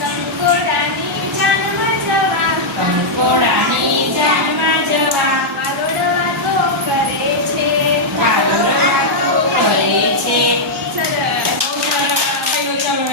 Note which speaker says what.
Speaker 1: discussing